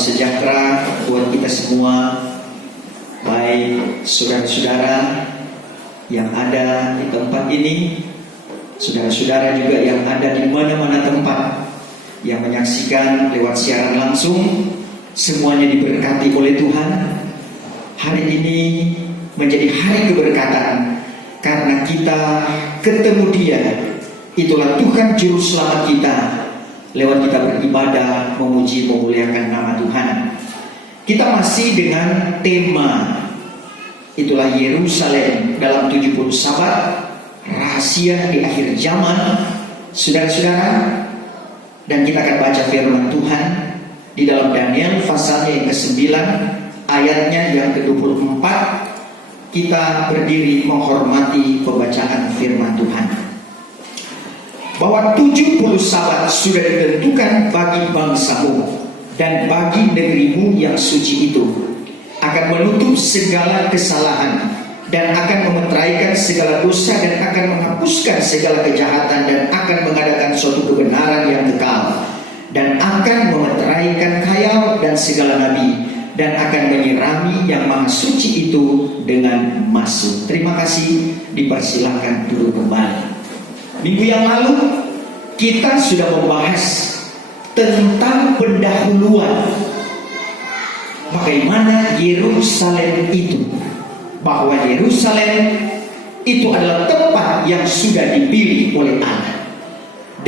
sejahtera buat kita semua, baik saudara-saudara yang ada di tempat ini, saudara-saudara juga yang ada di mana-mana tempat yang menyaksikan lewat siaran langsung. Semuanya diberkati oleh Tuhan. Hari ini menjadi hari keberkatan karena kita ketemu Dia. Itulah Tuhan Juru Selamat kita. Lewat kita beribadah, memuji, memuliakan nama Tuhan. Kita masih dengan tema, itulah Yerusalem dalam 70 Sabat, rahasia di akhir zaman, saudara-saudara. Dan kita akan baca firman Tuhan di dalam Daniel pasalnya yang ke-9, ayatnya yang ke-24. Kita berdiri menghormati pembacaan firman Tuhan. Bahwa 70 sabat sudah ditentukan bagi bangsamu dan bagi negerimu yang suci itu, akan menutup segala kesalahan dan akan memeteraikan segala dosa dan akan menghapuskan segala kejahatan dan akan mengadakan suatu kebenaran yang kekal dan akan memeteraikan khayal dan segala nabi dan akan menyirami yang maha suci itu dengan masuk. Terima kasih, dipersilahkan duduk kembali. Minggu yang lalu kita sudah membahas tentang pendahuluan bagaimana Yerusalem itu, bahwa Yerusalem itu adalah tempat yang sudah dipilih oleh Allah.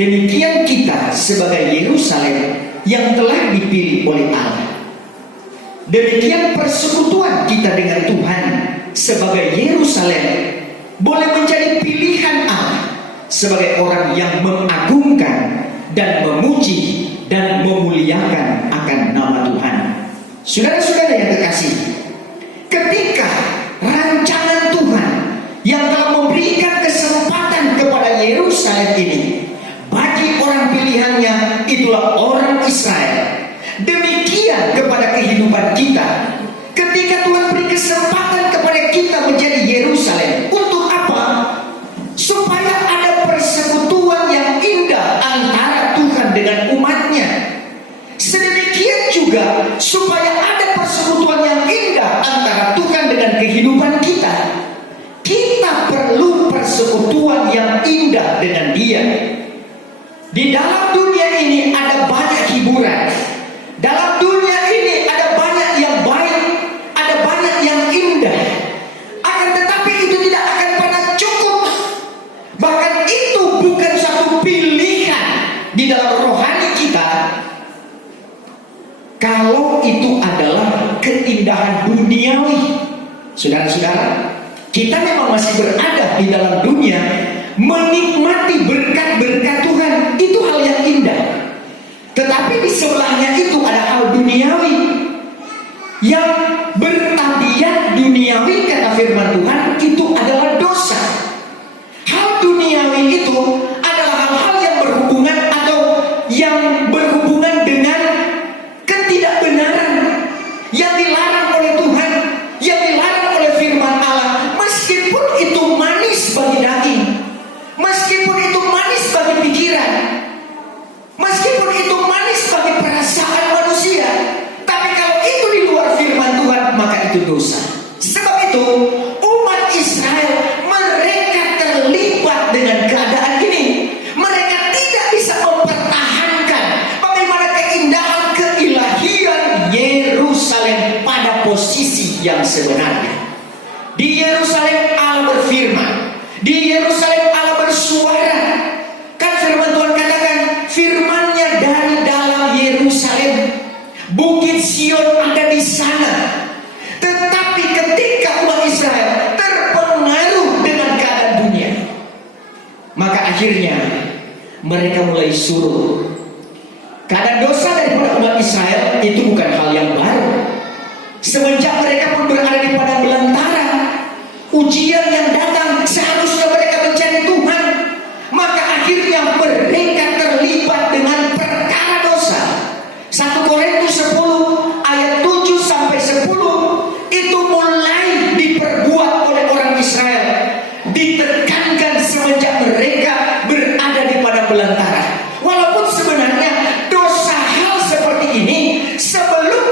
Demikian kita sebagai Yerusalem yang telah dipilih oleh Allah. Demikian persekutuan kita dengan Tuhan sebagai Yerusalem boleh menjadi pilihan Allah sebagai orang yang mengagungkan dan memuji dan memuliakan akan nama Tuhan. Saudara-saudara yang terkasih, ketika rancangan Tuhan yang telah memberikan kesempatan kepada Yerusalem ini bagi orang pilihannya, itulah orang Israel. Demikian kepada kehidupan kita. Ketika Tuhan beri kesempatan kepada kita menjadi Yerusalem, untuk apa? Supaya ada persekutuan yang indah antara Tuhan dengan umatnya. Sedemikian juga supaya ada persekutuan yang indah antara Tuhan dengan kehidupan kita. Kita perlu persekutuan yang indah dengan Dia. Di dalam dunia ini ada banyak hiburan. Dalam dunia ini ada banyak yang baik, ada banyak yang indah. Akan tetapi itu tidak akan pernah cukup. Bahkan itu bukan satu pilihan di dalam rohani kita. Kalau itu adalah keindahan duniawi, saudara-saudara, kita memang masih berada di dalam dunia, menikmati berkat-berkat Tuhan, itu hal yang indah. Tetapi di sebelahnya itu ada hal duniawi yang bertabiat duniawi, kata firman Tuhan, itu adalah dosa. Hal duniawi itu adalah hal-hal yang berhubungan atau yang berhubungan dengan ketidakbenaran yang dilarang oleh Tuhan, yang dilarang oleh firman Allah. Meskipun itu manis bagi daging, meskipun itu manis bagi pikiran, meskipun itu manis bagi perasaan manusia, tapi kalau itu di luar firman Tuhan, maka itu dosa. Sebab itu umat Israel, mereka terlibat dengan keadaan ini. Mereka tidak bisa mempertahankan bagaimana keindahan keilahian Yerusalem pada posisi yang sebenarnya. Di Yerusalem Allah berfirman, di Yerusalem Allah bersuara. Kan firman Tuhan katakan, firman-Nya dari dalam Yerusalem, Bukit Sion ada di sana. Tetapi ketika umat Israel terpengaruh dengan keadaan dunia, maka akhirnya mereka mulai surut. Karena dosa daripada umat Israel itu bukan hal yang baru. Semenjak mereka pun berada di padang belantara, ujian yang datang seharusnya mereka mencari Tuhan, maka akhirnya mereka terlibat dengan perkara dosa. 1 Korintus 10 ayat 7 sampai 10 itu mulai diperbuat oleh orang Israel, ditekankan semenjak mereka berada di padang belantara. Walaupun sebenarnya dosa hal seperti ini sebelum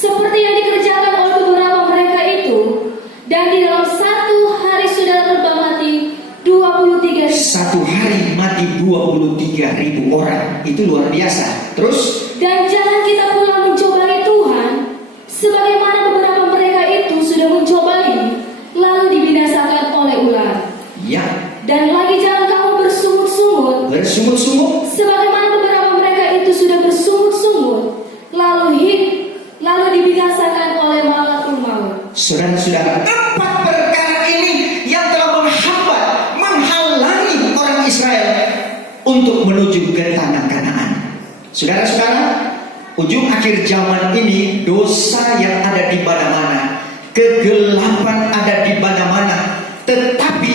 seperti yang dikerjakan oleh beberapa mereka itu, dan di dalam satu hari sudah terbang mati 23.000. Satu hari mati 23.000 orang. Itu luar biasa. Terus, Dan jangan kita pula mencobai Tuhan, sebagaimana beberapa mereka itu sudah mencobai, lalu dibinasakan oleh ular. ya, Dan lagi jangan kamu bersungut-sungut, bersungut-sungut, sebagaimana beberapa mereka itu sudah bersungut-sungut, lalu dibinasakan oleh malakul maut. saudara-saudara, 4 perkara ini yang telah menghalangi orang Israel untuk menuju ke tanah Kanaan. Saudara-saudara, ujung akhir zaman ini dosa yang ada di mana-mana, kegelapan ada di mana-mana, tetapi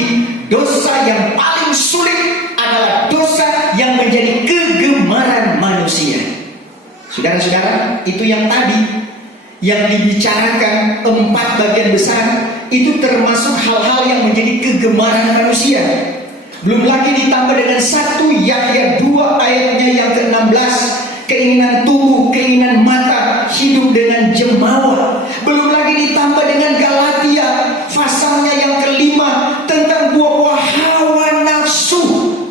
dosa yang paling sulit adalah dosa yang menjadi kegemaran manusia. Saudara-saudara, itu yang tadi yang dibicarakan 4 bagian besar itu termasuk hal-hal yang menjadi kegemaran manusia. Belum lagi ditambah dengan 1 Yahya 2 ayatnya yang ke-16, keinginan tubuh, keinginan mata, hidup dengan jemawa. Belum lagi ditambah dengan Galatia pasalnya yang ke-5 tentang buah-buah hawa nafsu.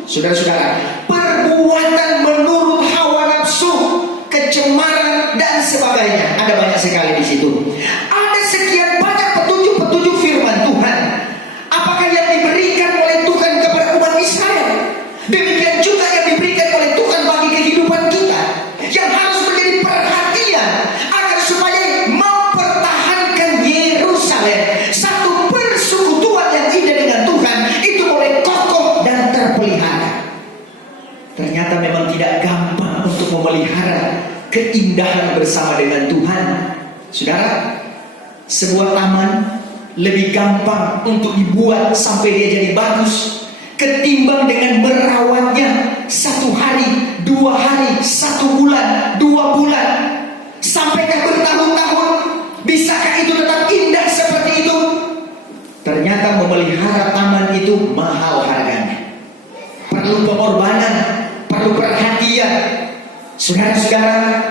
Saudara-saudara, perbuatan menurut hawa nafsu, kecemaran dan sebagainya. Ada banyak sekali di situ. Ada sekian banyak petunjuk-petunjuk firman Tuhan. Apakah yang diberikan oleh Tuhan kepada umat Israel? Demikian juga yang diberikan oleh Tuhan bagi kehidupan kita, yang harus menjadi perhatian agar supaya mempertahankan Yerusalem, satu persekutuan yang indah dengan Tuhan, itu boleh kokoh dan terpelihara. Ternyata memang tidak gampang untuk memelihara keindahan bersama dengan Tuhan. Saudara, sebuah taman lebih gampang untuk dibuat sampai dia jadi bagus ketimbang dengan merawatnya 1 hari, 2 hari, 1 bulan, 2 bulan, sampaikah bertahun-tahun. Bisakah itu tetap indah seperti itu? Ternyata memelihara taman itu mahal harganya, perlu pengorbanan, perlu perhatian. Saudara-saudara,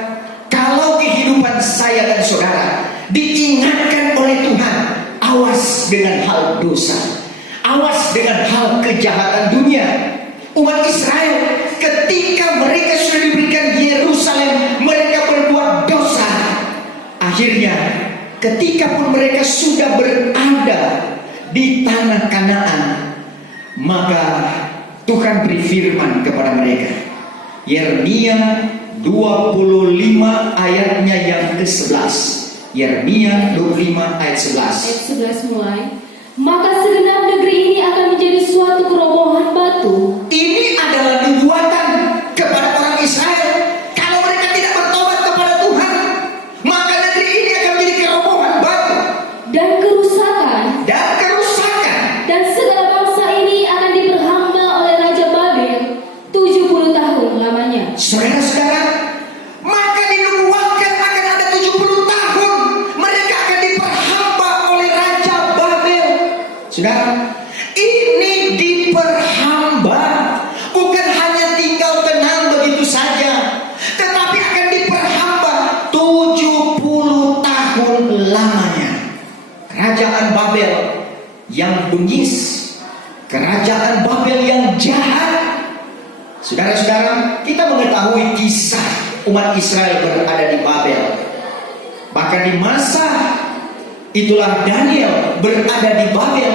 kalau kehidupan saya dan saudara diingatkan oleh Tuhan, awas dengan hal dosa, awas dengan hal kejahatan dunia. Umat Israel ketika mereka sudah diberikan Yerusalem, mereka berbuat dosa. Akhirnya ketika pun mereka sudah berada di tanah Kanaan, maka Tuhan beri firman kepada mereka. Yeremia 25 ayatnya yang ke-11. Yeremia 25 ayat 11. Ayat 11 mulai. Maka segenap negeri ini akan menjadi suatu kerobohan batu. Ini adalah nubuatan kepada orang Israel. Kalau mereka tidak bertobat kepada Tuhan, maka negeri ini akan menjadi kerobohan batu Dan kerusakan. dan Dan segala bangsa ini akan diperhamba oleh Raja Babel 70 tahun lamanya. Saudara-saudara, maka dinubuatkan akan ada 70 tahun mereka akan diperhamba oleh Raja Babel. Saudara, ini diperhamba, bukan hanya tinggal tenang begitu saja, tetapi akan diperhamba 70 tahun lamanya. Kerajaan Babel yang bengis, kerajaan Babel yang jahat. Saudara-saudara, kita mengetahui kisah umat Israel berada di Babel. Bahkan di masa itulah Daniel berada di Babel.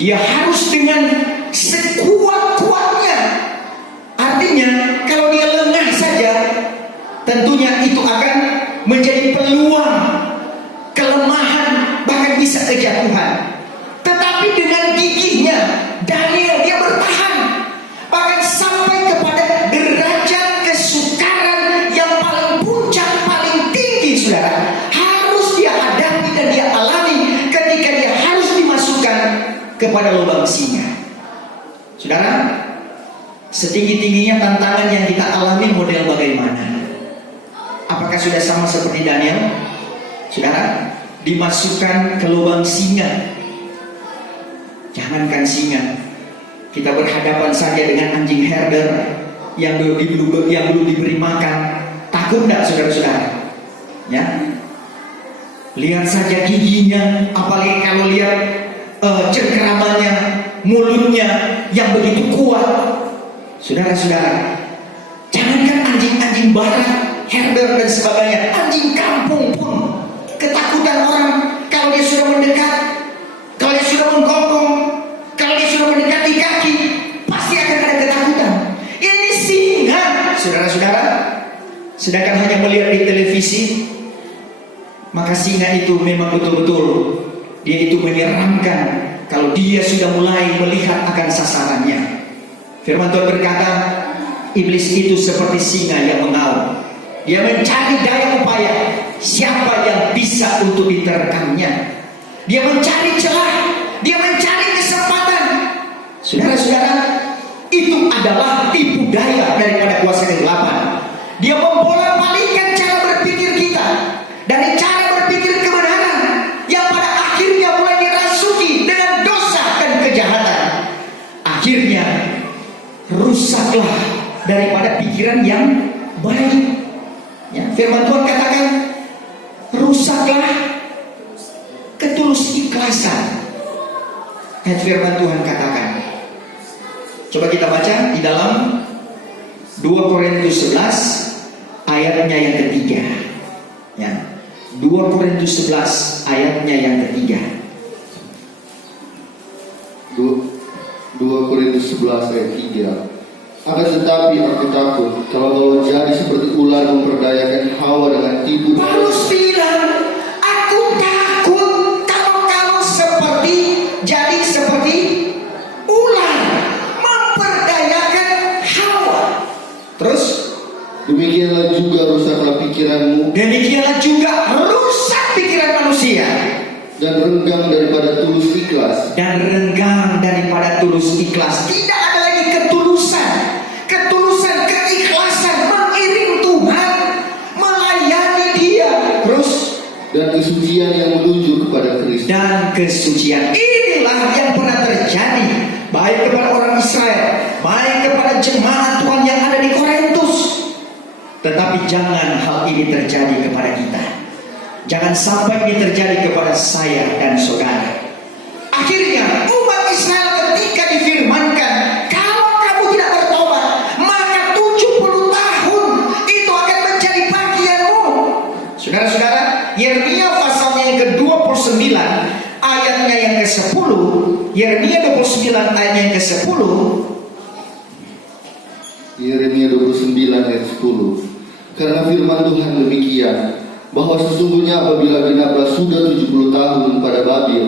Dia harus dengan sekuat-kuatnya. Artinya kalau dia lengah saja, tentunya itu akan menjadi peluang kelemahan, bahkan bisa kejatuhan. Tetapi dengan gigihnya Daniel dia bertahan, bahkan sampai kepada derajat kesukaran yang paling puncak, paling tinggi. Saudara, harus dia hadapi dan dia alami ketika dia harus dimasukkan kepada lubang singa. Saudara, setinggi-tingginya tantangan yang kita alami model bagaimana? Apakah sudah sama seperti Daniel? Saudara, dimasukkan ke lubang singa. Jangankan singa, kita berhadapan saja dengan anjing herder yang belum diberi makan. Takut tidak saudara-saudara? Ya, Lihat saja giginya, apalagi kalau lihat cengkeramannya, mulutnya yang begitu kuat. Saudara-saudara, jangankan anjing-anjing barat, herder dan sebagainya, anjing kampung pun ketakutan orang kalau dia sudah mendekat, kalau dia sudah menggonggong, kalau dia sudah mendekati kaki, pasti akan ada ketakutan. Ini singa, saudara-saudara. Sedangkan hanya melihat di televisi, maka singa itu memang betul-betul dia itu menyeramkan kalau dia sudah mulai melihat akan sasarannya. Firman Tuhan berkata, iblis itu seperti singa yang mengaum. Dia mencari daya upaya siapa yang bisa untuk diterkamnya. Dia mencari celah, dia mencari kesempatan. Saudara-saudara, itu adalah tipu daya daripada kuasa kegelapan. Dia membolak-balikkan cara berpikir kita dari cara berpikir kebenaran yang pada akhirnya mulai dirasuki dengan dosa dan kejahatan. Akhirnya rusaklah daripada pikiran yang baik. Ya, firman Tuhan katakan, rusaklah ketulus ikhlasan. Ayat firman Tuhan katakan. Coba kita baca di dalam 2 Korintus 11 ayatnya yang ketiga. Ya. 2 Korintus 11 ayatnya yang ketiga. 2 Korintus 11 ayat 3. Akan tetapi aku takut kalau kau jadi seperti ular memperdayakan Hawa dengan tipu. Paulus bilang, aku takut kalau jadi seperti ular memperdayakan Hawa. Terus demikianlah juga rusaklah pikiranmu, demikianlah juga rusak pikiran manusia, dan renggang daripada tulus ikhlas. Tidak ada lagi ketulusan, keikhlasan mengiring Tuhan, melayani Dia. Terus dan kesucian yang menuju kepada Kristus. Dan kesucian inilah yang pernah terjadi baik kepada orang Israel, baik kepada jemaat Tuhan yang ada di Korintus. Tetapi jangan hal ini terjadi kepada kita. Jangan sampai ini terjadi kepada saya dan saudara. Akhirnya umat Israel ketika difirmankan, kalau kamu tidak bertobat, maka 70 tahun itu akan menjadi bagianmu. Saudara-saudara, Yeremia pasalnya yang ke-29 ayatnya yang ke-10. Yeremia 29 ayatnya yang ke-10. Yeremia 29 ayat 10. Karena firman Tuhan demikian, bahwa sesungguhnya apabila genaplah sudah 70 tahun pada Babil,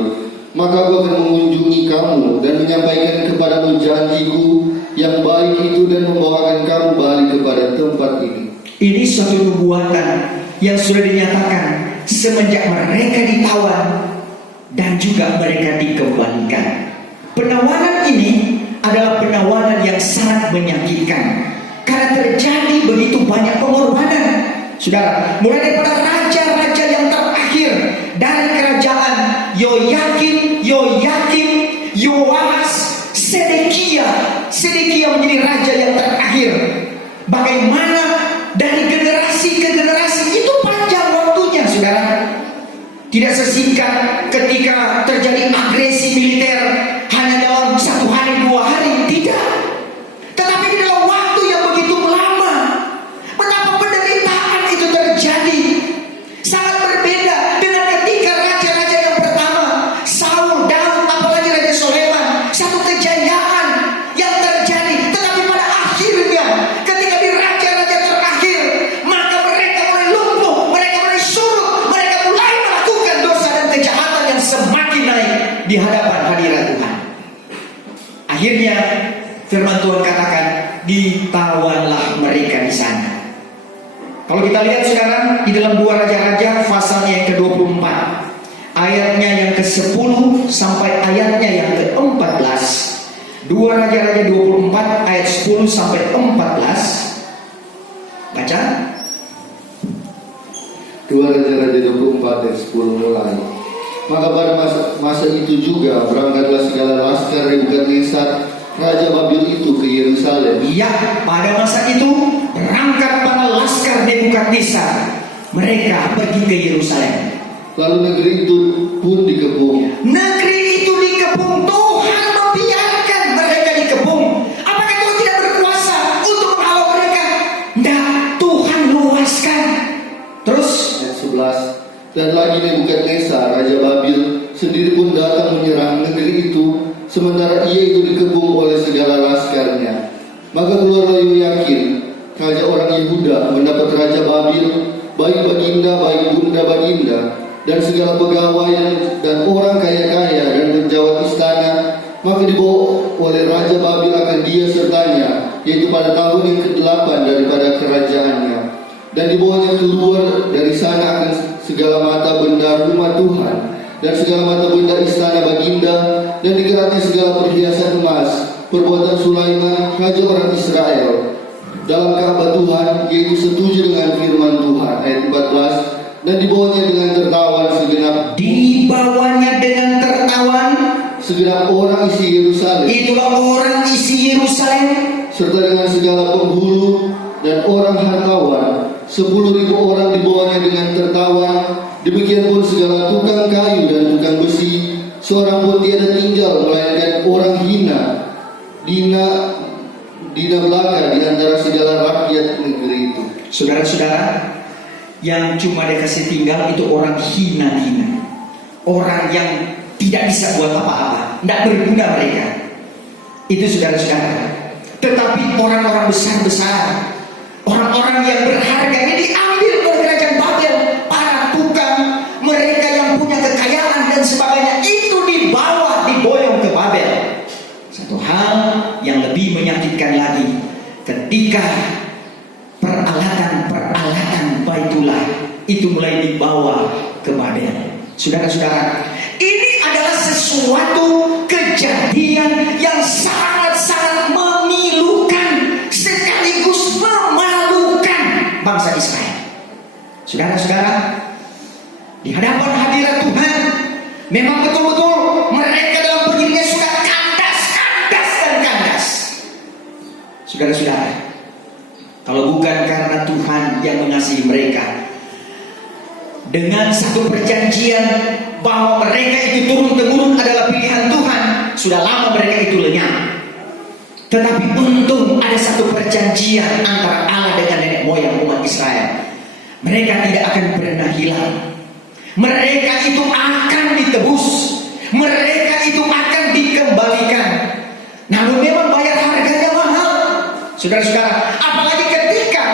maka aku akan mengunjungi kamu dan menyampaikan kepadamu janjiku yang baik itu dan membawakan kamu balik kepada tempat ini. Ini suatu nubuatan yang sudah dinyatakan semenjak mereka ditawan dan juga mereka dikembalikan. Penawanan ini adalah penawanan yang sangat menyakitkan karena terjadi begitu banyak pengorbanan. Saudara, mulai daripada raja-raja yang terakhir dari kerajaan Yoyakim, Yoas, Sedekia menjadi raja yang terakhir. Bagaimana dari generasi ke generasi itu panjang waktunya, saudara. Tidak sesingkat ketika terjadi agresi militer hanya dalam 1 hari 2 hari, tidak. Tetapi di dalam waktu yang begitu lama, betapa penderitaan itu terjadi. Sangat berbeda dengan ketika raja-raja yang pertama, Saul, Daud, apalagi Raja Soleman, satu kejayaan yang terjadi. Tetapi pada akhirnya ketika di raja-raja terakhir, maka mereka mulai lumpuh, mereka mulai surut, mereka mulai melakukan dosa dan kejahatan yang semakin naik di hadapan hadirat Tuhan. Akhirnya firman Tuhan katakan, ditawanlah mereka di sana. Kalau kita lihat sekarang di dalam 2 Raja-Raja pasalnya yang ke-24, ayatnya yang ke-10 sampai ayatnya yang ke-14. 2 Raja-Raja 24 ayat 10 sampai 14. Baca. 2 Raja-Raja 24 ayat 10 mulai. Maka pada masa itu juga berangkatlah segala laskar Nebukadnezar Raja Babil itu ke Yerusalem. Ya, pada masa itu berangkat para laskar Nebukadnezar. Mereka pergi ke Yerusalem. Lalu negeri itu pun dikepung. Negeri itu dikepung. Tuhan membiarkan mereka dikepung. Apakah Tuhan tidak berkuasa untuk menghalau mereka? Tidak, Tuhan luaskan. Terus Ayat 11. Dan lagi Nebukadnezar, Raja Babil, sendiri pun datang menyerang negeri itu, sementara ia itu dikepung oleh segala laskarnya. Maka keluarlah Yoyakim, raja orang Yehuda, mendapat Raja Babil, baik baginda, baik bunda baginda, dan segala pegawai dan orang kaya-kaya dan penjawat istana. Maka dibawa oleh Raja Babil akan dia sertanya, yaitu pada tahun yang ke-8 daripada kerajaannya. Dan dibawanya keluar dari sana akan segala mata benda rumah Tuhan dan segala mata benda istana baginda, dan dikeratnya segala perhiasan emas perbuatan Sulaiman raja orang Israel dalam Ka'bah Tuhan, yaitu setuju dengan firman Tuhan. Ayat 14. Dan dibawanya dengan tertawan segenap orang isi Yerusalem. Itulah orang isi Yerusalem. Serta dengan segala penghulu dan orang hartawan, 10.000 orang dibawanya dengan tertawan. Demikian pun segala tukang kayu dan tukang besi, seorang pun tiada tinggal melainkan orang hina, dina belaka di antara segala rakyat negeri itu. Saudara-saudara, yang cuma dikasih tinggal itu orang hina-hina, orang yang tidak bisa buat apa-apa, tidak berguna mereka. Itu saudara-saudara. Tetapi orang-orang besar-besar, orang-orang yang berharga ini diambil oleh kerajaan Babel. Para tukang, mereka yang punya kekayaan dan sebagainya, itu diboyong ke Babel. Satu hal yang lebih menyakitkan lagi, ketika peralatan Baitullah itu mulai dibawa ke Babel. Saudara-saudara, ini adalah sesuatu kejadian yang sangat-sangat memilukan sekaligus memalukan bangsa Israel. Saudara-saudara, di hadapan hadirat Tuhan, memang betul-betul mereka dalam berdirinya sudah kandas. Saudara-saudara, kalau bukan karena Tuhan yang mengasihi mereka dengan satu perjanjian bahwa mereka itu turun-temurun adalah pilihan Tuhan, sudah lama mereka itu lenyap. Tetapi untung ada satu perjanjian antara Allah dengan nenek moyang umat Israel. Mereka tidak akan pernah hilang. Mereka itu akan ditebus. Mereka itu akan dikembalikan. Namun memang bayar harganya mahal. Saudara-saudara, apalagi ketika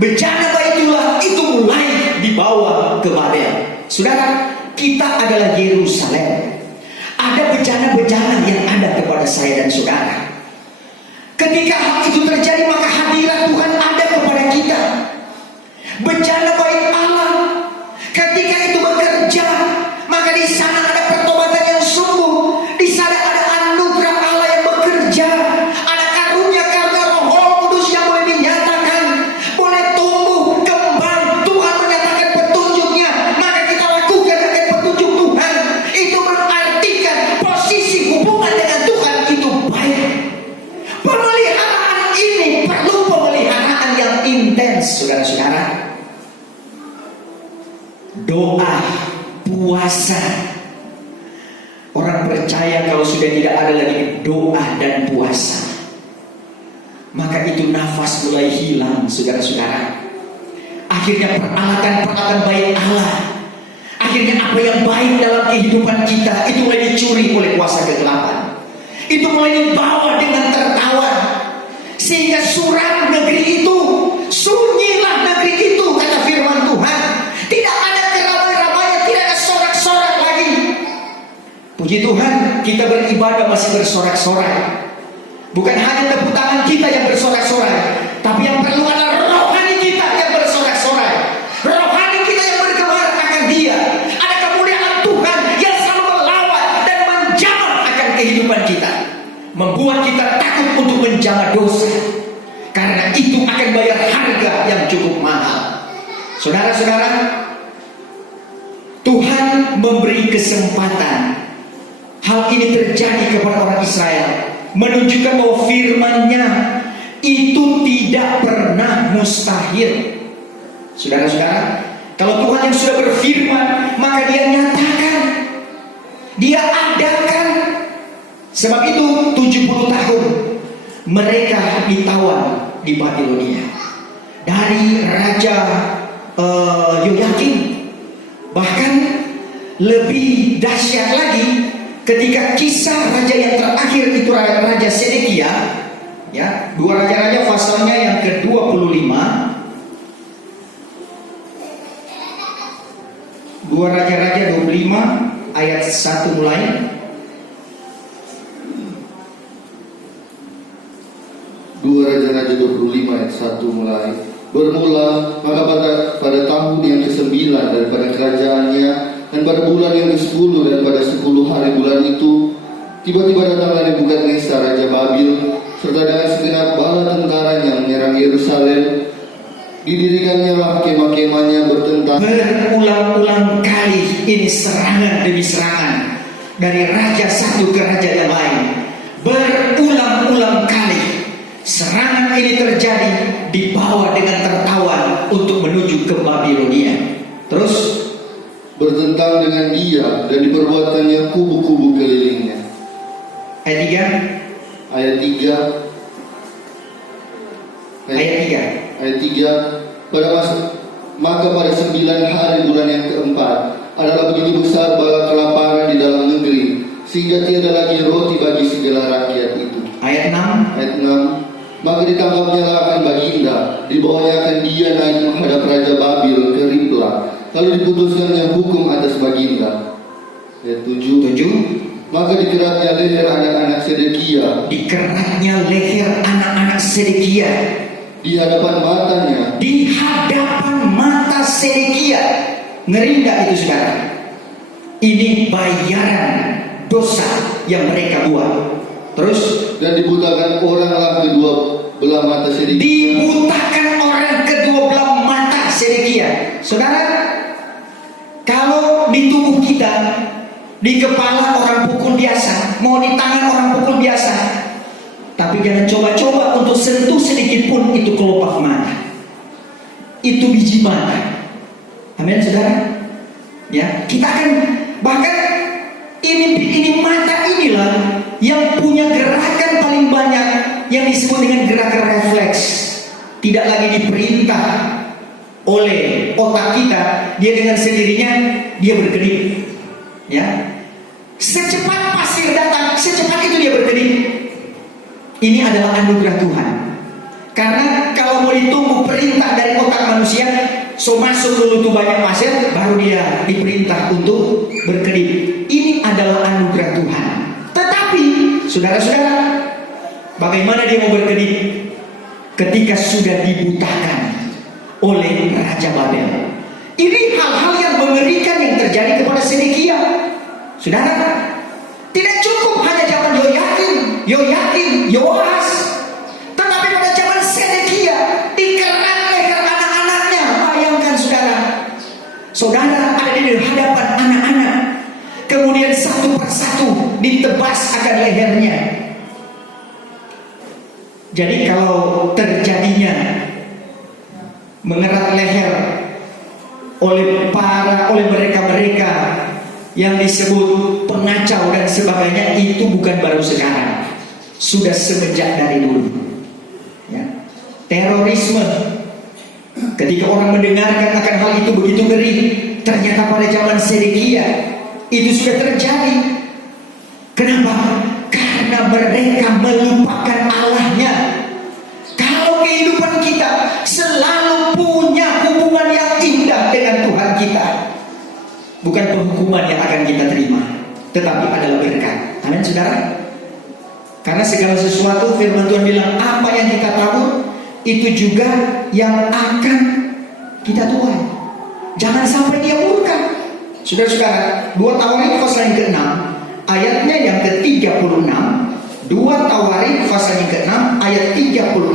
bencana Baitullah itu mulai dibawa ke Babel. Saudara, kita adalah Yerusalem. Ada bencana-bencana yang ada kepada saya dan saudara. Ketika hal itu terjadi, maka hadirat Tuhan ada kepada kita. Bencana bait Allah, ketika itu bekerja, maka di sana ada pertobatan yang sungguh. Di sana ada anugerah Allah yang bekerja. Ada karunia-karunia Roh Kudus yang boleh dinyatakan, boleh tumbuh kembang. Tuhan menyatakan petunjuknya, maka kita lakukan dengan petunjuk Tuhan. Itu berartikan posisi hubungan dengan Tuhan itu baik. Pemeliharaan ini perlu pemeliharaan yang intens, saudara-saudara. Doa, puasa. Orang percaya kalau sudah tidak ada lagi doa dan puasa, maka itu nafas mulai hilang, saudara-saudara. Akhirnya peralatan baik Allah, akhirnya apa yang baik dalam kehidupan kita itu mulai dicuri oleh kuasa kegelapan. Itu mulai dibawa dengan tertawan, sehingga suram negeri itu, sunyilah negeri itu, kata firman Tuhan. Tidak ada keramai-ramaian, tidak ada sorak-sorak lagi. Puji Tuhan, kita beribadah masih bersorak-sorai. Bukan hanya tepuk tangan kita yang bersorak-sorai, tapi yang perlu adalah rohani kita yang bersorak-sorai. Rohani kita yang bergemar akan Dia. Ada kemuliaan Tuhan yang selalu melawat dan menjamah akan kehidupan kita, membuat kita takut untuk menjamah dosa, karena itu akan bayar harga yang cukup mahal. Saudara-saudara, Tuhan memberi kesempatan hal ini terjadi kepada orang Israel, menunjukkan bahwa firman-Nya itu tidak pernah mustahil. Saudara-saudara, Kalau Tuhan yang sudah berfirman, maka Dia nyatakan, Dia adakan. Sebab itu 70 tahun mereka ditawan di Babilonia dari Raja Yoyakim. Bahkan lebih dahsyat lagi ketika kisah raja yang terakhir itu Raja Sedekia, ya, 2 Raja-Raja pasalnya yang ke-25. 2 Raja-Raja 25 ayat 1 mulai. 2 Raja-Raja 25 ayat 1 mulai. Bermula maka pada tahun yang ke-9 daripada kerajaannya, dan pada bulan yang ke-10 dan pada 10 hari bulan itu, tiba-tiba datanglah Nebukadnezar Raja Babil serta dengan segenap bala tentaranya menyerang Yerusalem. Didirikannya lah kemah-kemahnya bertentang. Berulang-ulang kali ini serangan demi serangan dari raja satu ke raja yang lain. Berulang-ulang kali serangan ini terjadi, dibawa dengan tertawan untuk menuju ke Babilonia. Terus bertentang dengan dia dan diperbuatannya kubu-kubu kelilingnya. ayat 3. Ayat 3. Ayat 3. Maka pada 9 hari bulan yang keempat adalah begitu besar bala kelaparan di dalam negeri, sehingga tiada lagi roti bagi segala rakyat itu. Ayat 6. Ayat 6. Maka ditangkapnya lah akan Baginda, dibawanya akan dia naik menghadap Raja Babil ke Ribla, lalu diputuskannya hukum atas Baginda. Ayat 7. Maka dikeratnya leher anak-anak Sedekia. Dikeratnya leher anak-anak Sedekia Di hadapan matanya. di hadapan mata Sedekia. Ngeri nggak itu sekarang? Ini bayaran dosa yang mereka buat. Terus Dan dibutakan oranglah kedua belah mata Sedekia. dibutakan orang kedua belah mata Sedekia. Saudara, kalau di tubuh kita, di kepala orang pukul biasa, mau di tangan orang pukul biasa, tapi jangan coba-coba untuk sentuh sedikit pun itu kelopak mata, itu biji mata. Amin, saudara. Ya, kita akan bahkan ini mata inilah yang punya gerakan paling banyak yang disebut dengan gerakan refleks. Tidak lagi diperintah oleh otak kita, dia dengan sendirinya dia berkedip. Ya, secepat pasir datang, secepat itu dia berkedip. Ini adalah anugerah Tuhan. Karena kalau mau ditunggu perintah dari otak manusia, so masuk dulu tuh banyak pasir, baru dia diperintah untuk berkedip. Ini adalah anugerah Tuhan. Tetapi, saudara-saudara, bagaimana dia mau berkedip ketika sudah dibutakan oleh Raja Babel? Ini hal-hal yang mengerikan yang terjadi kepada Sedekia. Saudara, tidak cukup hanya zaman Yoyakim, Yoas, tetapi pada zaman Sedekia dikerat leher anak-anaknya. Bayangkan saudara ada di hadapan anak-anak, kemudian satu persatu ditebas akan lehernya. Jadi kalau terjadinya mengerat leher oleh mereka yang disebut pengacau dan sebagainya, itu bukan baru sekarang, sudah semenjak dari dulu. Ya. Terorisme, ketika orang mendengarkan akan hal itu begitu ngeri, ternyata pada zaman Sedekia itu sudah terjadi. Kenapa? Karena mereka melupakan Allahnya. Kalau kehidupan kita selalu punya hubungan yang indah dengan Tuhan kita, bukan penghukuman yang akan kita terima, tetapi adalah berkat. Amin, saudara. Karena segala sesuatu, firman Tuhan bilang, apa yang kita tabur itu juga yang akan kita tuai. Jangan sampai dia murka. Saudara-saudara, 2 Tawarik pasal yang ke-6 ayatnya yang ke-36. 2 Tawarik pasal yang ke-6 ayat 36.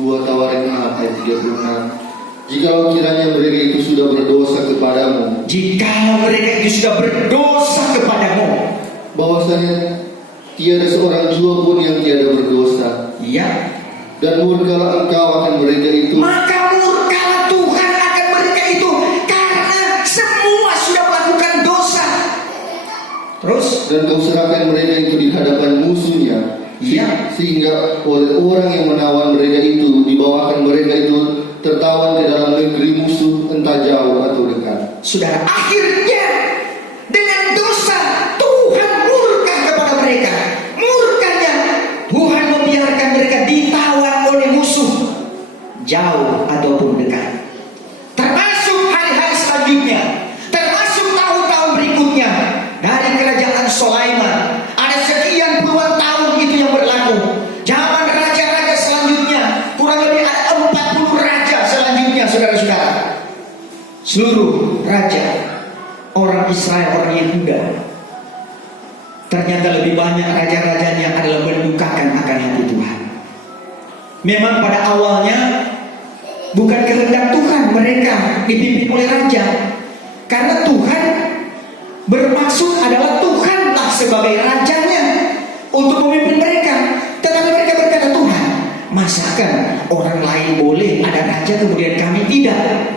2 Tawarik 6 ayat 36. Jikalau kiranya mereka itu sudah berdosa kepadamu, bahwasanya tiada seorang jua pun yang tiada berdosa, iya, dan murkalah engkau akan mereka itu, maka murkalah Tuhan kau serahkan mereka itu di hadapan musuhnya, Iya. sehingga oleh orang yang menawan mereka itu dibawakan mereka itu tertawan ke dalam negeri musuh, entah jauh atau dekat. Saudara, akhirnya dengan dosa Tuhan murka kepada mereka. Murkanya Tuhan membiarkan mereka ditawan oleh musuh, jauh ataupun dekat. Termasuk hari-hari selanjutnya, termasuk tahun-tahun berikutnya dari kerajaan Sulaiman. Ada sekian puluhan tahun itu yang berlaku. Zaman raja-raja selanjutnya, kurang lebih ada 40 raja selanjutnya, saudara-saudara. Seluruh raja orang Israel, orang Yehuda, ternyata lebih banyak raja-rajanya adalah mendukakan akan hati Tuhan. Memang pada awalnya bukan kehendak Tuhan mereka dipimpin oleh raja, karena Tuhan bermaksud adalah Tuhanlah sebagai rajanya untuk memimpin mereka. Tetapi mereka berkata, Tuhan, masakan orang lain boleh ada raja kemudian kami tidak?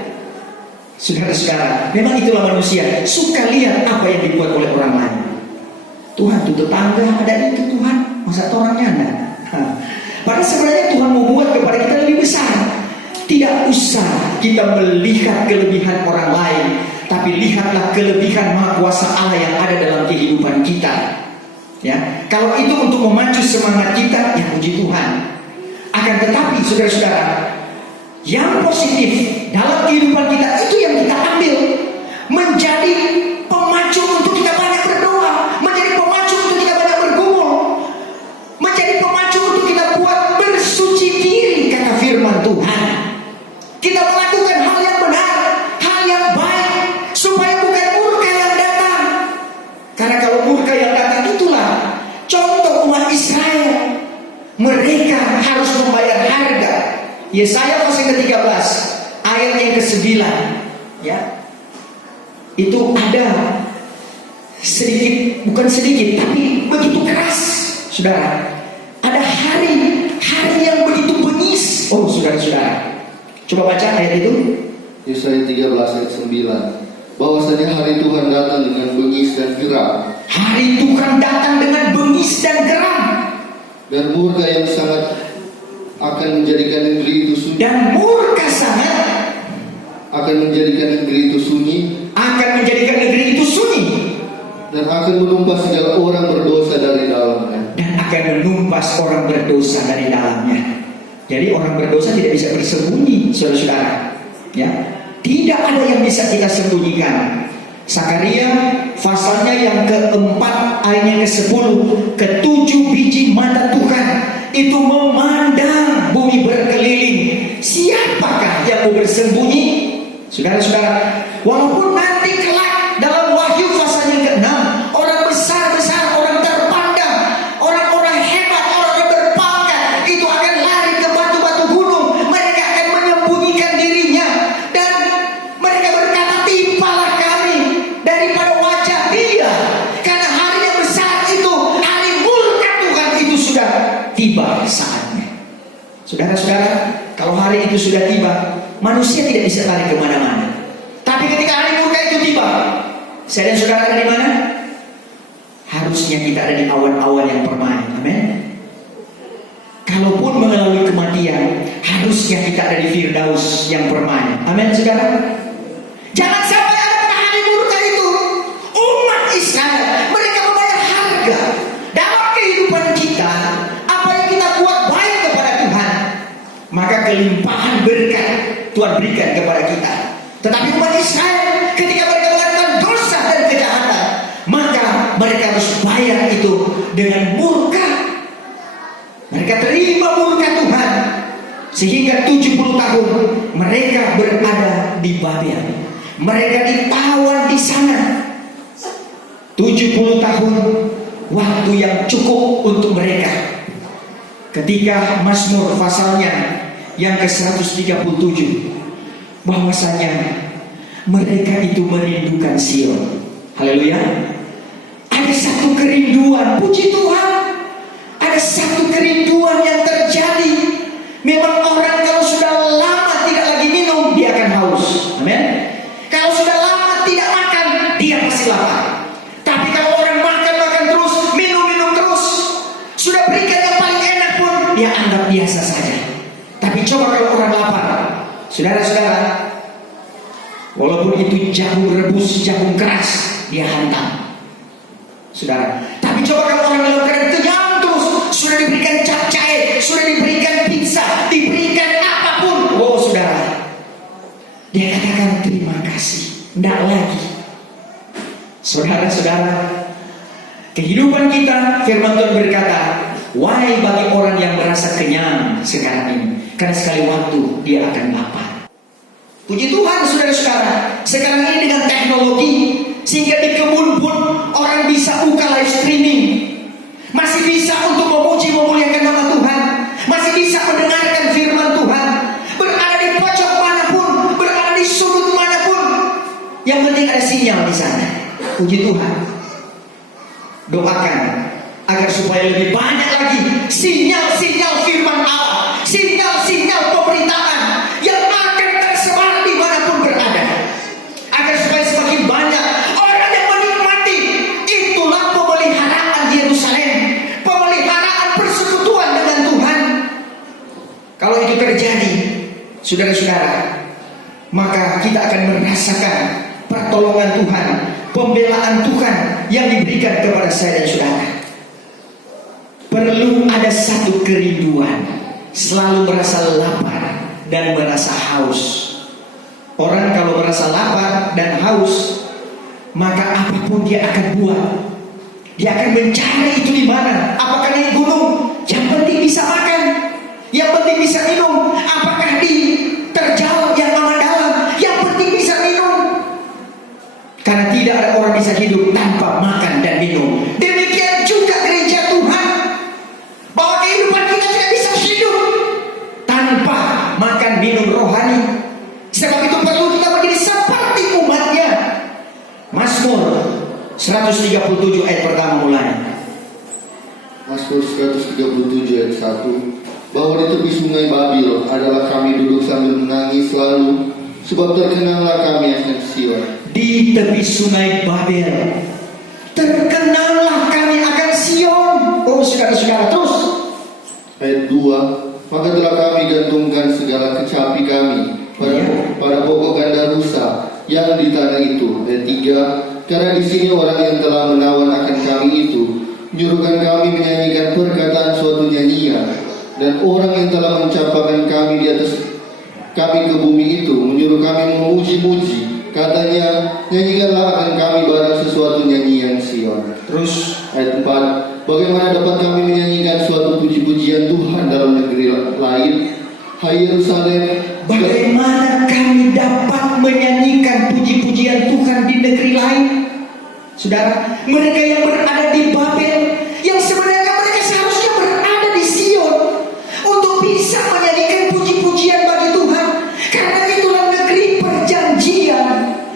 Saudara-saudara, memang itulah manusia, suka lihat apa yang dibuat oleh orang lain. Tuhan tuh tetangga ada itu, Tuhan masa orangnya ada. Padahal sebenarnya Tuhan mau buat kepada kita lebih besar. Tidak usah kita melihat kelebihan orang lain, tapi lihatlah kelebihan Maha Kuasa Allah yang ada dalam kehidupan kita. Ya, kalau itu untuk memacu semangat kita, ya puji Tuhan. Akan tetapi saudara-saudara, yang positif dalam kehidupan kita itu yang kita ambil menjadi pemacu untuk kita banyak berdoa, menjadi pemacu untuk kita banyak bergumul, menjadi pemacu untuk kita buat bersuci diri, kata firman Tuhan. Kita melakukan hal yang benar, hal yang baik, supaya bukan murka yang datang. Karena kalau murka yang datang itulah contoh umat Israel, mereka harus membayar harga. Yesaya pasal ke-13 ayat yang ke-9, ya, itu ada sedikit, bukan sedikit, tapi begitu keras, saudara. Ada hari yang begitu bengis. Oh, saudara-saudara, coba baca ayat itu. Yesaya 13 ayat 9. Bahwasanya hari Tuhan datang dengan bengis dan geram. Hari Tuhan datang dengan bengis dan geram. Dan murka yang sangat akan menjadikan negeri itu sunyi. Dan murka sangat akan menjadikan negeri itu sunyi. Akan menjadikan negeri itu sunyi. Dan akan menumpas segala orang berdosa dari dalamnya. Dan akan menumpas orang berdosa dari dalamnya. Jadi orang berdosa tidak bisa bersembunyi, saudara-saudara. Ya, tidak ada yang bisa kita sembunyikan. Sakaria pasalnya yang keempat ayatnya ke-10, ketujuh biji mata Tuhan itu memandang bumi berkeliling. Siapakah yang mau bersembunyi? Saudara-saudara, walaupun nanti kelak dalam Wahyu pasal yang ke-6, orang besar-besar, orang terpandang, orang-orang hebat, orang berpangkat itu akan lari ke batu-batu gunung. Mereka akan menyembunyikan dirinya dan mereka berkata, timpalah kami daripada wajah Dia, karena hari yang besar itu, hari murka Tuhan itu sudah tiba saatnya. Saudara-saudara, kalau hari itu sudah tiba, manusia tidak bisa lari kemana-mana. Tapi ketika hari murka itu tiba, saya dan saudara ada di mana? Harusnya kita ada di awan-awan yang permai. Amin. Kalaupun melalui kematian, harusnya kita ada di Firdaus yang permai. Amin, saudara. Jangan sampai ada pada hari murka itu umat Israel mereka membayar harga dalam kehidupan kita. Apa yang kita buat baik kepada Tuhan, maka kelimpahan berkat Tuhan berikan kepada kita. Tetapi umat Israel ketika mereka melakukan dosa dan kejahatan, maka mereka harus bayar itu dengan murka. Mereka terima murka Tuhan, sehingga 70 tahun mereka berada di Babel. Mereka ditawan di sana. 70 tahun waktu yang cukup untuk mereka. Ketika Mazmur pasalnya yang ke-137, bahwasanya mereka itu merindukan Sion. Haleluya. Ada satu kerinduan, puji Tuhan. Ada satu kerinduan yang terjadi. Memang orang kalau sudah lama tidak lagi minum, dia akan haus. Amin. Kalau sudah lama tidak makan, dia pasti lapar. Tapi kalau orang makan terus, coba kalau orang lapar, saudara-saudara, walaupun itu jagung rebus, jagung keras, dia hantam, saudara. Tapi coba kalau orang dalam keadaan kenyang terus, sudah diberikan capcay, sudah diberikan pizza, diberikan apapun, wow saudara, dia katakan terima kasih, tidak lagi. Saudara-saudara, kehidupan kita, firman Tuhan berkata, wahai bagi orang yang merasa kenyang sekarang ini, karena sekali waktu dia akan lapar. Puji Tuhan saudara-saudara, sekarang ini dengan teknologi, sehingga di kebun pun orang bisa buka live streaming, masih bisa untuk memuji memuliakan nama Tuhan, masih bisa mendengarkan firman Tuhan, berada di pojok manapun, berada di sudut manapun, yang penting ada sinyal di sana. Puji Tuhan. Doakan agar supaya lebih banyak lagi sinyal-sinyal firman Allah, sinyal-sinyal pemberitaan yang akan tersebar dimanapun berada, agar supaya semakin banyak orang yang menikmati. Itulah pemeliharaan Yerusalem, pemeliharaan persekutuan dengan Tuhan. Kalau itu terjadi, saudara-saudara, maka kita akan merasakan pertolongan Tuhan, pembelaan Tuhan yang diberikan kepada saya dan saudara. Perlu ada satu kerinduan, selalu merasa lapar dan merasa haus. Orang kalau merasa lapar dan haus, maka apapun dia akan buat. Dia akan mencari itu di mana. Apakah di gunung? Yang penting bisa makan. Yang penting bisa minum. Apakah di terjal yang amat dalam? Yang penting bisa minum. Karena tidak ada orang bisa hidup tanpa makan dan minum. Demikian juga gereja Tuhan, bahwa kehidupan kita tidak bisa hidup tanpa makan minum rohani. Sebab itu perlu kita menjadi seperti umatnya. Mazmur 137 ayat pertama mulai. Mazmur 137 ayat 1. Bahwa di tepi sungai Babil adalah kami duduk sambil menangis selalu, sebab terkenallah kami akan Sion. Di tepi sungai Babel terkenallah kami akan Sion. Oh saudara-saudara, terus Ayat 2. Maka telah kami gantungkan segala kecapi kami pada pokok ganda rusa yang di tanah itu. Ayat 3. Karena di sini orang yang telah menawan akan kami itu menyuruhkan kami menyanyikan perkataan suatu nyanyian, dan orang yang telah mencapakan kami di atas kami ke bumi itu menyuruh kami memuji-muji. Katanya, nyanyikanlah akan kami barang sesuatu nyanyian Sion. Terus Ayat 4. Bagaimana dapat kami menyanyikan suatu puji-pujian Tuhan dalam negeri lain? Hai Yerusalem, bagaimana kami dapat menyanyikan puji-pujian Tuhan di negeri lain? Saudara, mereka yang berada di Babel, yang sebenarnya mereka seharusnya berada di Sion untuk bisa menyanyikan puji-pujian bagi Tuhan, karena itulah negeri perjanjian.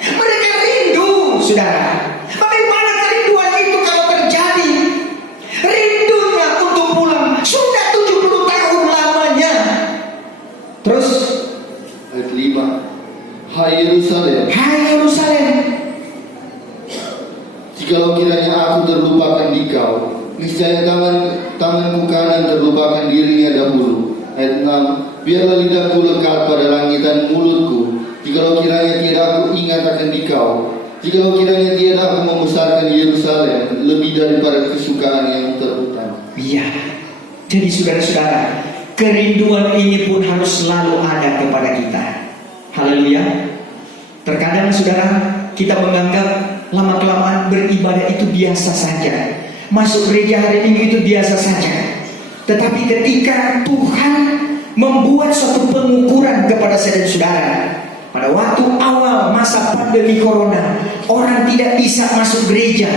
Mereka rindu, saudara. Bagaimana kerinduan itu kalau terjadi? Rindunya untuk pulang sudah 70 tahun lamanya. Terus ayat 5. Hai Yerusalem, hai Yerusalem, jikalau kiranya aku terlupakan di kau, niscaya tanganku kanan terlupakan dirinya dahulu. Ayat 6. Biarlah lidahku lekat pada langitan mulutku, jikalau kiranya tiada aku ingat akan di kau, jikalau kiranya tiada aku membesarkan Yerusalem lebih daripada kesukaan yang terutama. iya. Jadi saudara-saudara, kerinduan ini pun harus selalu ada kepada kita. Haleluya. Terkadang saudara, kita menganggap lama-kelamaan beribadah itu biasa saja, masuk gereja hari Minggu itu biasa saja. Tetapi ketika Tuhan membuat suatu pengukuran kepada saya dan saudara, pada waktu awal masa pandemi corona, orang tidak bisa masuk gereja,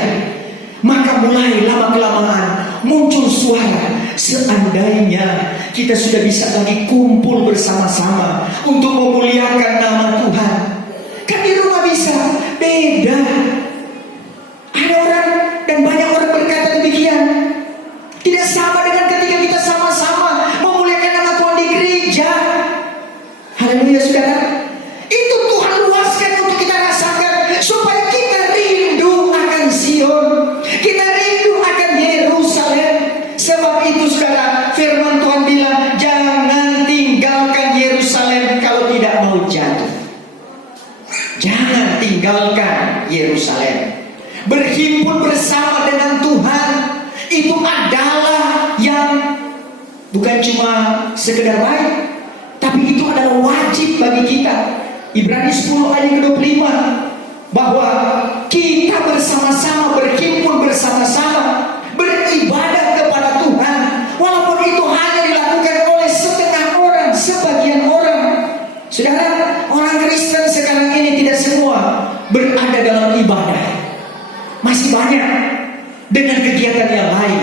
maka mulai lama-kelamaan muncul suara, seandainya kita sudah bisa lagi kumpul bersama-sama untuk memuliakan nama Tuhan. Kan di rumah bisa, beda. Ada orang dan banyak orang berkata demikian. Tidak sama dengan ketika kita sama-sama memuliakan nama Tuhan di gereja. Haleluya saudara. Itu Tuhan luaskan untuk kita rasakan, supaya kita rindu akan Sion, kita rindu akan Yerusalem. Sebab itu saudara, firman Tuhan bilang, jangan tinggalkan Jangan tinggalkan Yerusalem. Berhimpun bersama dengan Tuhan itu adalah yang bukan cuma sekedar baik, tapi itu adalah wajib bagi kita. Ibrani 10 ayat ke-25, bahwa kita bersama-sama berhimpun bersama-sama beribadah kepada Tuhan, walaupun itu hanya dilakukan oleh setengah orang, sebagian orang. Saudara, orang Kristen sekarang ini tidak semua berada dalam ibadah. Masih banyak dengan kegiatan yang lain.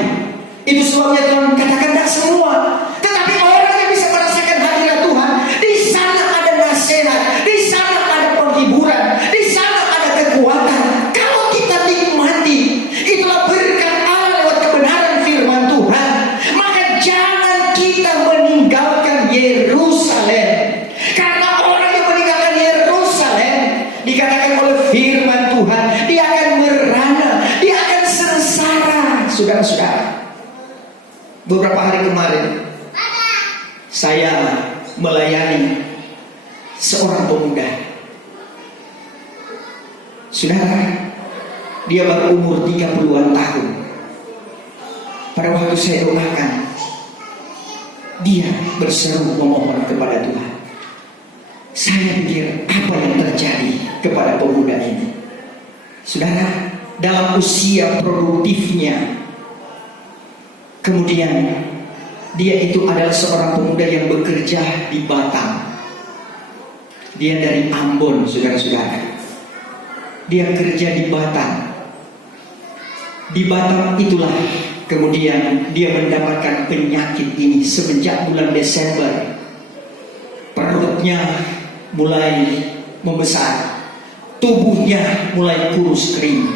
Itu sebabnya Tuhan katakan tak semua. Tetapi orang yang bisa merasakan hadirat Tuhan, di sana ada nasihat, di sana ada penghiburan, di sana ada kekuatan. Kalau kita nikmati, itulah berkat Allah lewat kebenaran firman Tuhan. Maka jangan kita meninggalkan Yerusalem. Karena orang yang meninggalkan Yerusalem, dikatakan oleh firman Tuhan, dia akan merana, dia akan sengsara. Saudara-saudara, beberapa hari kemarin saya melayani seorang pemuda. Saudara, dia baru umur 30-an tahun. Pada waktu saya doakan, dia berseru memohon kepada Tuhan. Saya pikir, apa yang terjadi kepada pemuda ini? Saudara, dalam usia produktifnya, kemudian dia itu adalah seorang pemuda yang bekerja di Batam. Dia dari Ambon, saudara-saudara. Dia kerja di Batam. Di Batam itulah kemudian dia mendapatkan penyakit ini semenjak bulan Desember. Perutnya mulai membesar, tubuhnya mulai kurus kering.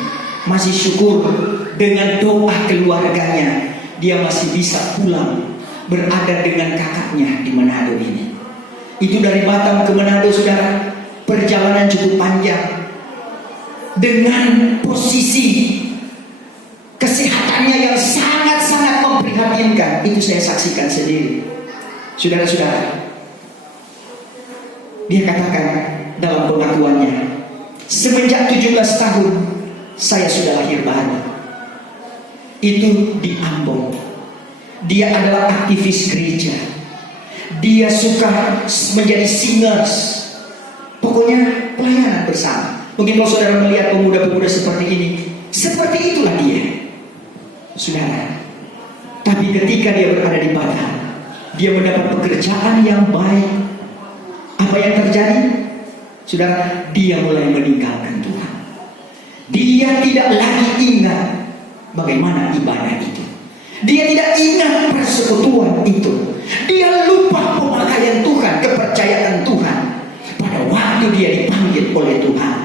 Masih syukur dengan doa keluarganya, dia masih bisa pulang berada dengan kakaknya di Manado ini. Itu dari Batam ke Manado, saudara, perjalanan cukup panjang. Dengan posisi kesehatannya yang sangat-sangat memprihatinkan, itu saya saksikan sendiri. Saudara-saudara, dia katakan dalam pengakuannya, semenjak 17 tahun saya sudah lahir baru. Itu di Ambon. Dia adalah aktivis gereja. Dia suka menjadi singers. Pokoknya pelayanan bersama. Mungkin kalau saudara melihat pemuda-pemuda seperti ini, seperti itulah dia, saudara. Tapi ketika dia berada di Batam, dia mendapat pekerjaan yang baik. Apa yang terjadi? Saudara, dia mulai meninggalkan Tuhan. Dia tidak lagi ingat bagaimana ibadah itu. Dia tidak ingat persekutuan itu. Dia lupa pemakaian Tuhan, kepercayaan Tuhan pada waktu dia dipanggil oleh Tuhan.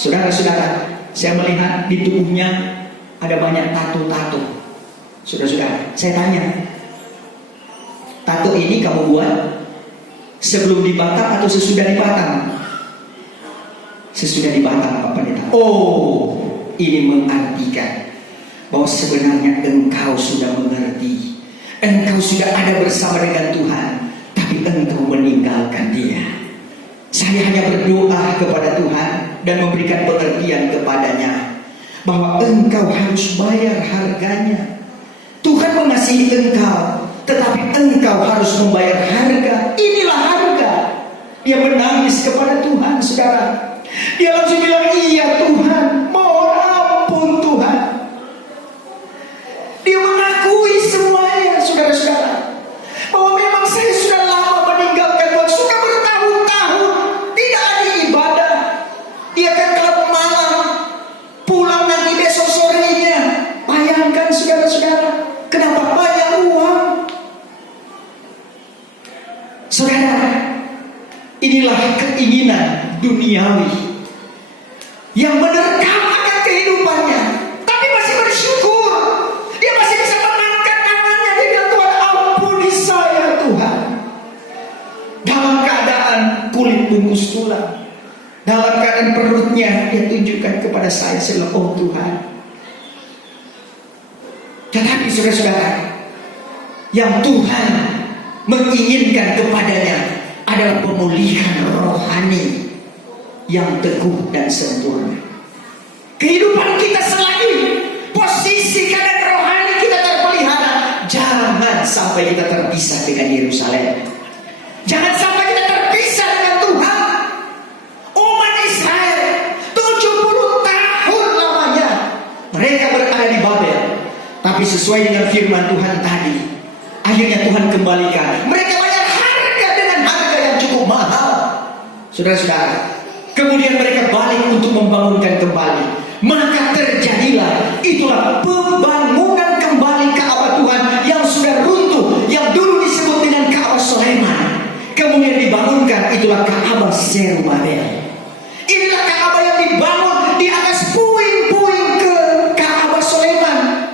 Saudara-saudara, saya melihat di tubuhnya ada banyak tato-tato. Saudara-saudara, saya tanya, tato ini kamu buat sebelum di Batam atau sesudah di Batam? Sesudah di Batam, Pak Pendeta. Oh, ini mengartikan bahwa sebenarnya engkau sudah mengerti, engkau sudah ada bersama dengan Tuhan, tapi engkau meninggalkan Dia. Saya hanya berdoa kepada Tuhan dan memberikan pengertian kepadanya bahwa engkau harus bayar harganya. Tuhan mengasihi engkau, tetapi engkau harus membayar harga. Inilah harga. Dia menangis kepada Tuhan, saudara. Dia langsung bilang, iya Tuhan, mohon ampun Tuhan. Dia mengakui semuanya, saudara-saudara, bahwa memang saya sudah lama meninggalkan Tuhan, sudah bertahun-tahun tidak ada ibadah. Dia kan kelab malam, pulang nanti besok sorenya. Bayangkan saudara-saudara, kenapa bayar uang? Saudara, inilah keinginan duniawi yang menerkam akan kehidupannya, tapi masih bersyukur. Dia masih bisa mengangkat tangannya, dia bilang, Tuhan ampuni saya Tuhan. Dalam keadaan kulit bungkus tulang, dalam keadaan perutnya, dia tunjukkan kepada saya bilang, oh Tuhan. Tetapi saudara-saudara, yang Tuhan menginginkan kepadanya adalah pemulihan rohani yang teguh dan sempurna. Kehidupan kita selagi posisi keadaan rohani kita terpelihara, jangan sampai kita terpisah dengan Yerusalem. Jangan sampai kita terpisah dengan Tuhan. Umat Israel 70 tahun lamanya mereka berada di Babel. Tapi sesuai dengan firman Tuhan tadi, akhirnya Tuhan kembalikan. Mereka bayar harga dengan harga yang cukup mahal. Saudara-saudara, kemudian mereka balik untuk membangunkan kembali. Maka terjadilah itulah pembangunan kembali Ka'bah Tuhan yang sudah runtuh, yang dulu disebut dengan Ka'bah Sulaiman. Kemudian dibangunkan itulah Ka'bah Zerubabel. Inilah Ka'bah yang dibangun di atas puing-puing ke Ka'bah Sulaiman.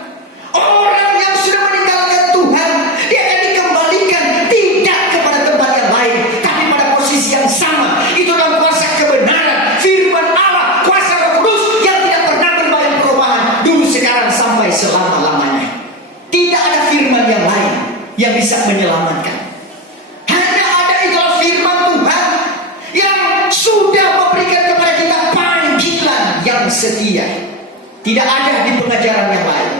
Orang yang sudah meninggalkan Tuhan, dia akan dikembalikan tidak kepada tempat yang lain, tapi pada posisi yang sama. Itu dalam kuasa kebenaran, firman Allah, kuasa Roh Kudus yang tidak pernah berbalik perubahan dulu, sekarang, sampai selama-lamanya. Tidak ada firman yang lain yang bisa menyelamatkan. Hanya ada itulah firman Tuhan yang sudah memberikan kepada kita panggilan yang setia. Tidak ada di pengajaran yang lain,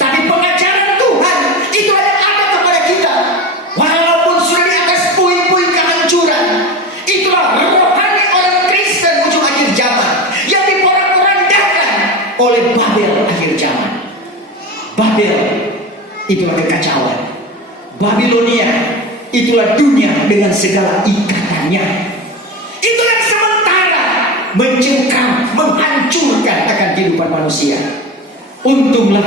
tapi pengajaran Tuhan itu yang ada kepada kita. Walaupun sudah di atas puing-puing kehancuran, itulah rohani orang Kristen ujung akhir zaman yang diporak-porandakan oleh Babel akhir zaman. Babel itulah kekacauan. Babilonia itulah dunia dengan segala ikatannya. Itu yang sementara mencengkam, menghancurkan akan kehidupan manusia. Untunglah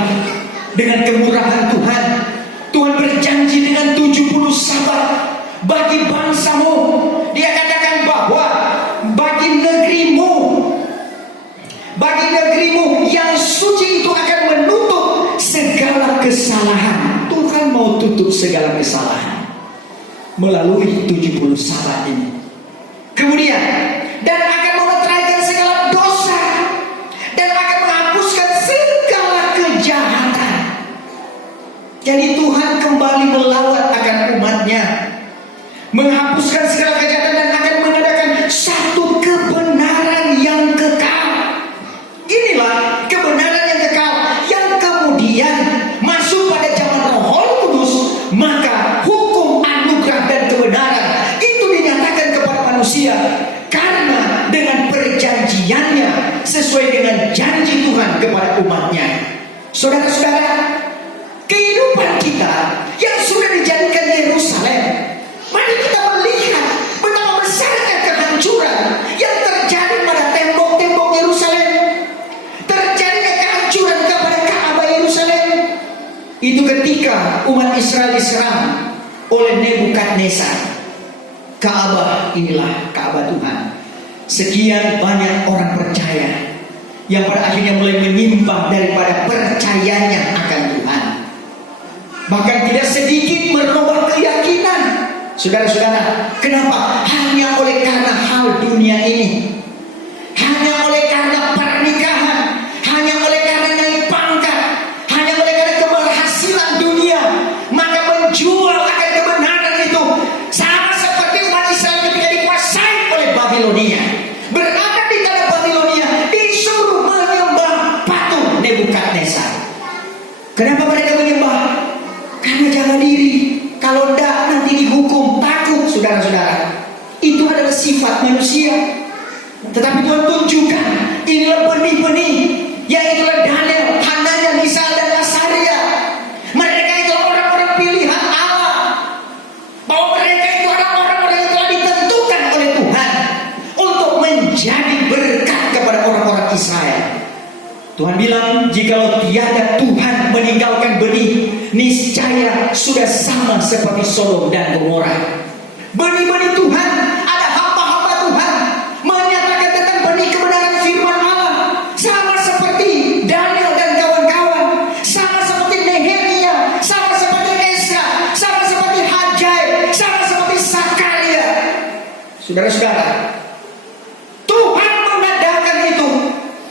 dengan kemurahan Tuhan, Tuhan berjanji dengan 70 sabat bagi bangsamu. Dia katakan bahwa bagi negerimu yang suci itu akan menutup segala kesalahan. Tuhan mau tutup segala kesalahan melalui 70 sabat ini. Kemudian, dan akan memeteraikan segala dosa dan akan menghapuskan segala kejahatan. Jadi Tuhan kembali melawat akan umatnya, menghapuskan segala kejahatan dan akan mengadakan satu kebenaran yang kekal. Inilah kebenaran yang kekal yang kemudian masuk pada zaman Roh Kudus. Maka hukum, anugerah dan kebenaran itu dinyatakan kepada manusia karena dengan perjanjiannya sesuai dengan janji Tuhan kepada umatnya. Saudara-saudara, kehidupan kita yang sudah dijadikan Yerusalem, mari kita melihat betapa besarnya kehancuran yang terjadi pada tembok-tembok Yerusalem, terjadinya kehancuran kepada Ka'bah Yerusalem. Itu ketika umat Israel diserang oleh Nebukadnezar. Ka'bah inilah Ka'bah Tuhan. Sekian banyak orang percaya yang pada akhirnya mulai menyimpang daripada percayanya akan Tuhan. Bahkan tidak sedikit merubah keyakinan. Saudara-saudara, kenapa? Hanya oleh karena hal dunia ini, hanya oleh karena pernikahan, hanya oleh karena naik pangkat, hanya oleh karena keberhasilan dunia, maka menjual akan kebenaran itu. Sama seperti umat Israel ketika dikuasai oleh Babilonia, berada di tanah Babilonia, disuruh menyembah patung Nebukadnezar. Kenapa mereka menyembah? Karena jaga diri. Kalau tidak nanti dihukum, takut. Saudara-saudara, itu adalah sifat manusia. Tetapi Tuhan tunjukkan inilah benih-benih, yaitulah Daniel, Hananya, Misal dan Asaria. Mereka itu orang-orang pilihan Allah, bahwa mereka itu adalah orang-orang yang telah ditentukan oleh Tuhan untuk menjadi berkat kepada orang-orang Israel. Tuhan bilang, jikalau tiada Tuhan meninggalkan benih, niscaya sudah sama seperti Sodom dan Gomora. Benih-benih Tuhan, ada hamba-hamba Tuhan menyatakan tentang benih kebenaran firman Allah, sama seperti Daniel dan kawan-kawan, sama seperti Nehemia, sama seperti Esra, sama seperti Haggai, sama seperti Sakaria. Saudara-saudara, Tuhan mengadakan itu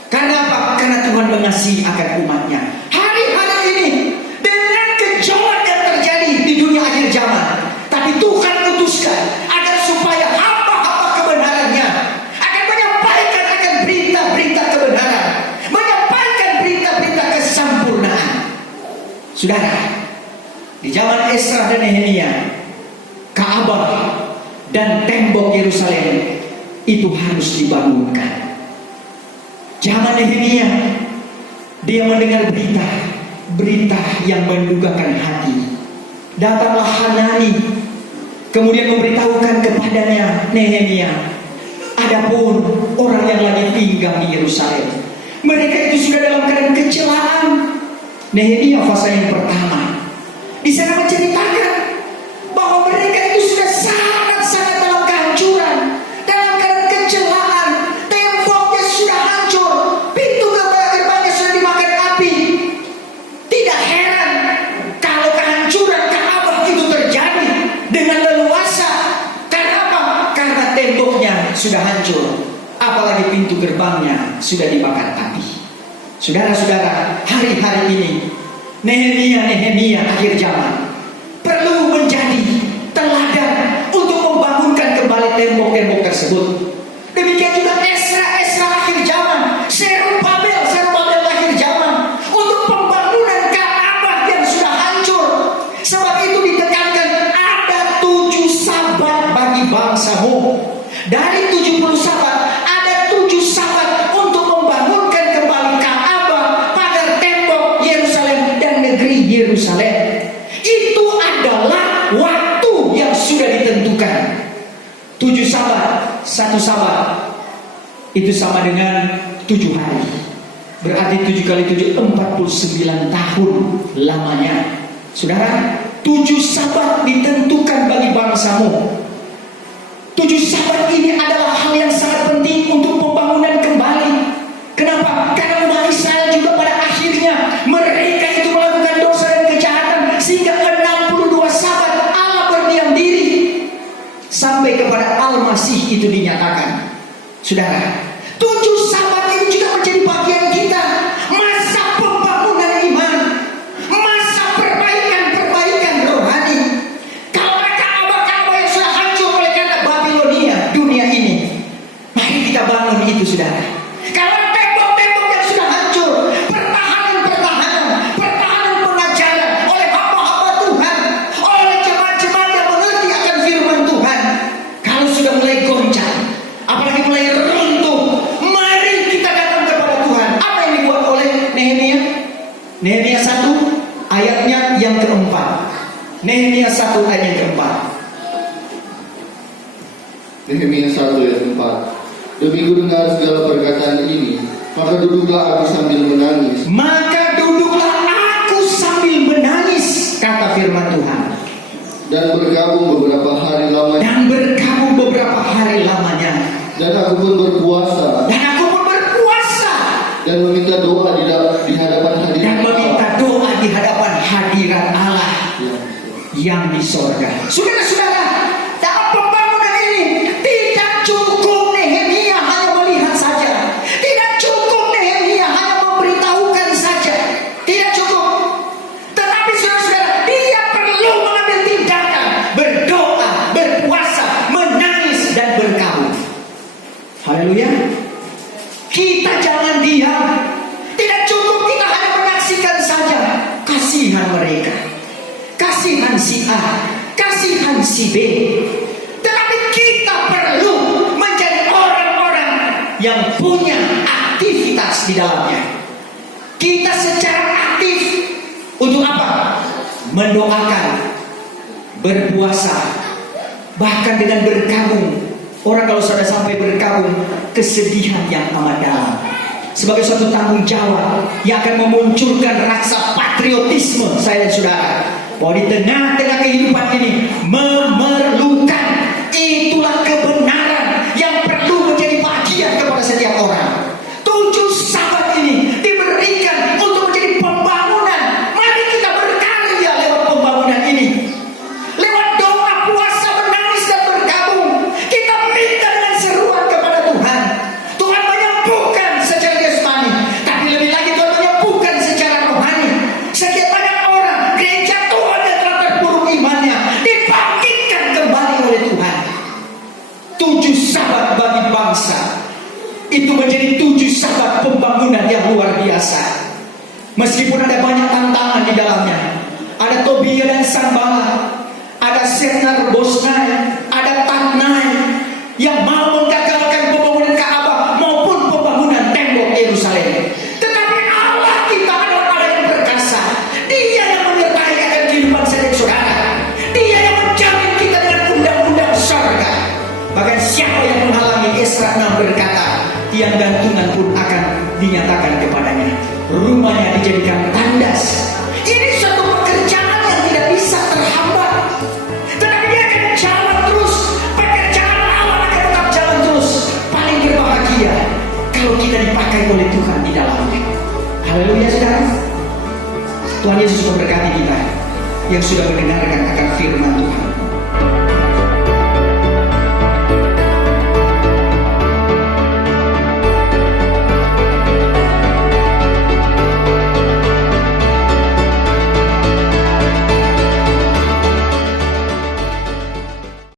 karena apa? Karena Tuhan mengasihi akan umatnya. Hari-hari ini dengan gejolak yang terjadi di dunia akhir zaman, tapi Tuhan putuskan agar supaya hamba-hamba kebenarannya akan menyampaikan Saudara, di zaman Esra dan Nehemia, Ka'bah dan tembok Yerusalem itu harus dibangunkan. Zaman Nehemia, dia mendengar berita yang mendugakan hati. Datanglah Hanani, kemudian memberitahukan kepadanya Nehemia, adapun orang yang lagi tinggal di Yerusalem, mereka itu sudah dalam keadaan kecelaan. Nehemia pasal yang pertama di sana menceritakan bahwa mereka itu sudah sangat dalam kehancuran, dalam keadaan kecelaan. Temboknya sudah hancur, pintu gerbangnya sudah dimakan api. Tidak heran kalau kehancuran Ka'bah itu terjadi dengan leluasa. Karena apa? Karena temboknya sudah hancur, apalagi pintu gerbangnya sudah dimakan api. Saudara-saudara, hari-hari ini Nehemia akhir zaman perlu menjadi teladan untuk membangunkan kembali tembok-tembok tersebut. Demikian juga Esra akhir zaman, Zerubabel akhir zaman, untuk pembangunan Ka'bah yang sudah hancur. Sebab itu ditekankan ada 7 sabat bagi bangsamu. Dari 70 sabat ada 7 sabat untuk membangunkan kembali Ka'bah, pagar tembok Yerusalem dan negeri Yerusalem. Itu adalah waktu yang sudah ditentukan. 7 sabat, 1 sabat itu sama dengan 7 hari. Berarti 7 kali 7 49 tahun lamanya. Saudara, 7 sabat ditentukan bagi bangsamu. 7 sabat ini adalah hal yang sangat penting untuk pembangunan kembali. Kenapa? Karena umat Israel juga pada akhirnya mereka itu melakukan dosa dan kejahatan, sehingga 62 sabat Allah berdiam diri sampai kepada Al-Masih itu dinyatakan. Saudara, 7 sabat ini juga menjadi bagian kita, masa pembangunan iman, masa perbaikan rohani. Kalau Ka'bah yang sudah hancur oleh karena Babilonia dunia ini, mari kita bangun itu, saudara. Kalau tembok-tembok yang sudah hancur, pertahanan pengajaran oleh hamba-hamba Tuhan, oleh jemaat-jemaat yang mengerti akan firman Tuhan, kalau sudah mulai goncang, apalagi mulai runtuh, mari kita datang kepada Tuhan. Apa yang dibuat oleh Nehemia? Nehemia 1 ayatnya yang keempat. Nehemia 1 ayat yang keempat. Nehemia 1 ayat 4. Demi ku dengar segala perkataan ini, maka duduklah aku sambil menangis. Maka duduklah aku sambil menangis, kata firman Tuhan. Dan berkabung beberapa hari lamanya. Dan aku pun berpuasa. Dan meminta doa di hadapan hadirat Allah. Yang di sorga. Saudara-saudara, dalam pembangunan ini tidak cukup Nehemia hanya melihat saja, tidak cukup Nehemia hanya memberitahukan saja, tidak cukup. Tetapi saudara-saudara, dia perlu mengambil tindakan, berdoa, berpuasa, menangis dan berkabung. Haleluya. Kita jangan diam. Tidak cukup kita hanya menyaksikan saja. Kasihan mereka, kasihan si A, kasihan si B. Tetapi kita perlu menjadi orang-orang yang punya aktivitas di dalamnya. Kita secara aktif untuk apa? Mendoakan, berpuasa, bahkan dengan berkabung. Orang kalau sudah sampai berkabung, kesedihan yang amat dalam, sebagai suatu tanggung jawab yang akan memunculkan rasa patriotisme saya dan saudara, bahwa di tengah-tengah kehidupan ini memerlukan, itulah kebenaran yang perlu menjadi bagian kepada setiap orang. 7 sabat ini diberikan untuk menjadi pembangunan. Mari kita berkarya lewat pembangunan ini, lewat doa, puasa, menangis dan berkabung. Kita minta dengan seruan kepada Tuhan. Tuhan menyembuhkan secara jasmani, tapi lebih lagi Tuhan menyembuhkan secara rohani. Sekian banyak orang gereja Tuhan yang telah terpuruk imannya dibangkitkan kembali oleh Tuhan. 7 sabat bagi bangsa itu menjadi 7 sabat pembangunan yang luar biasa. Meskipun ada banyak tantangan di dalamnya, ada Tobia dan Sanballat, ada Sethnar Bosnai, ada Tatnai yang mau menggagalkan pembangunan Ka'bah maupun pembangunan tembok Yerusalem. Tetapi Allah kita adalah Allah yang perkasa. Dia yang menyertai akan kehidupan setiap saudara. Dia yang menjamin kita dengan undang-undang surga. Bahkan siapa yang menghalangi, Esra 6 berkata, tiang gantungan pun akan dinyatakan kepadanya. Rumahnya dijadikan tandas. Ini suatu pekerjaan yang tidak bisa terhambat. Tetapi dia akan jalan terus. Pekerjaan Allah akan tetap jalan terus. Paling berbahagia kalau kita dipakai oleh Tuhan di dalamnya. Haleluya saudara. Tuhan Yesus memberkati kita yang sudah mendengarkan akan firman Tuhan.